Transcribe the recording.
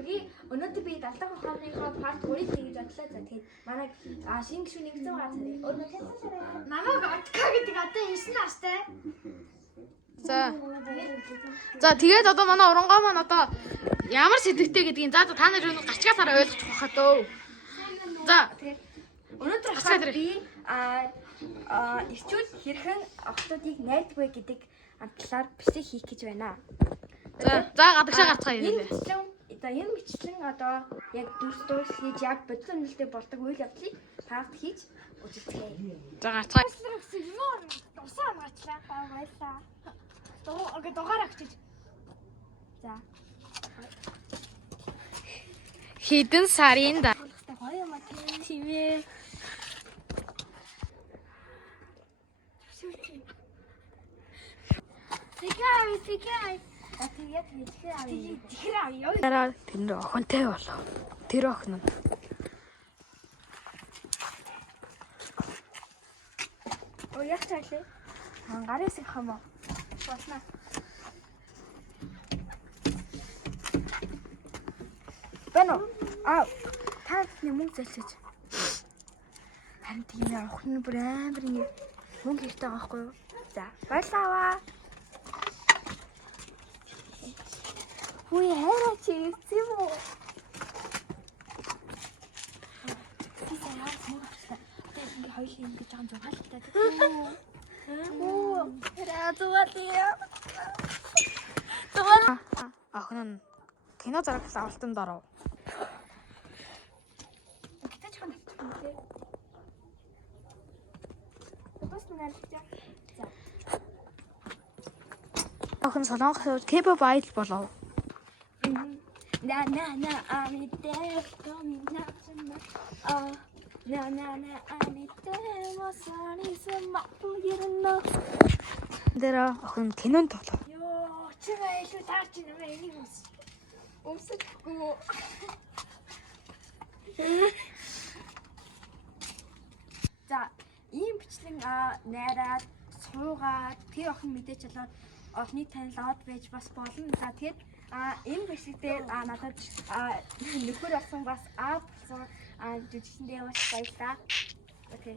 Үгүй өнөөдөр би далдаг ухааныхаа part 3-ыг хийж бодлоо. За тэгээд манай шинэ гişүн нэгэн газар өөрөө хэлсэн. Намайг Отка гэдэг одоо 9 настай. За тэгээд одоо манай урангай маань одоо ямар сэдвтэй гэдгийг за та нар юу гарчгаасаар ойлгож байхаа дөө. За тэгээд өнөөдөр хасаад би ирчүүд хэрхэн охтуудыг найддаг вэ гэдэг талаар бичиг хийх гэж байна. за гадагшаа гарцгаа юм. Энэ бичлэн одоо яг дүрс хийж яг бодлон нэлтэй болдог үйл явдлыг таарт хийж үзүүлцгээе. За гарцгаа. Усаа амгаачлаа. Баярлаа. Дугаар авчиж. За. Хідэн сарын да. Гоё юм аа тийм ээ. Тэгэй. Тэгээд тэгэхээр авъя. Дараа тэр охинтой болов. Тэр охин нь. Яг цаалаа. Гарын хэсэг хамаа. Боснаа. Бэнэ. Та мөнгө зэлчиж. Харин тийм ээ охин бүр амар ингэ мөнгө хэрэгтэй байгаа байхгүй юу? За, баярлалаа. Үгүй хараа чи юм уу? Тэгээ хоёр юм гэж байгаа юм зугаалтай. Хараа зугаалъя. Охин нь кино зарагт авалтанд оров. Гэтэж хань тийм. Бас нэлээд. За. Охин солонгос K-pop idol болов. На амитэ комина на амитэ масарисма буйрно. Тэр охин кинонд тоглов. Йоо чигээ илүү таарч юм ээ энийг өмсөхгүй. За ийм бичлэг найраад суугаад тэр охин мэдээж болоод олонний танил од байж бас болно. За тэгэхээр энэ бичлэгтээ надад нөхөр болсон бас болсон жүжигчэндээ бас баярлалаа. Окей.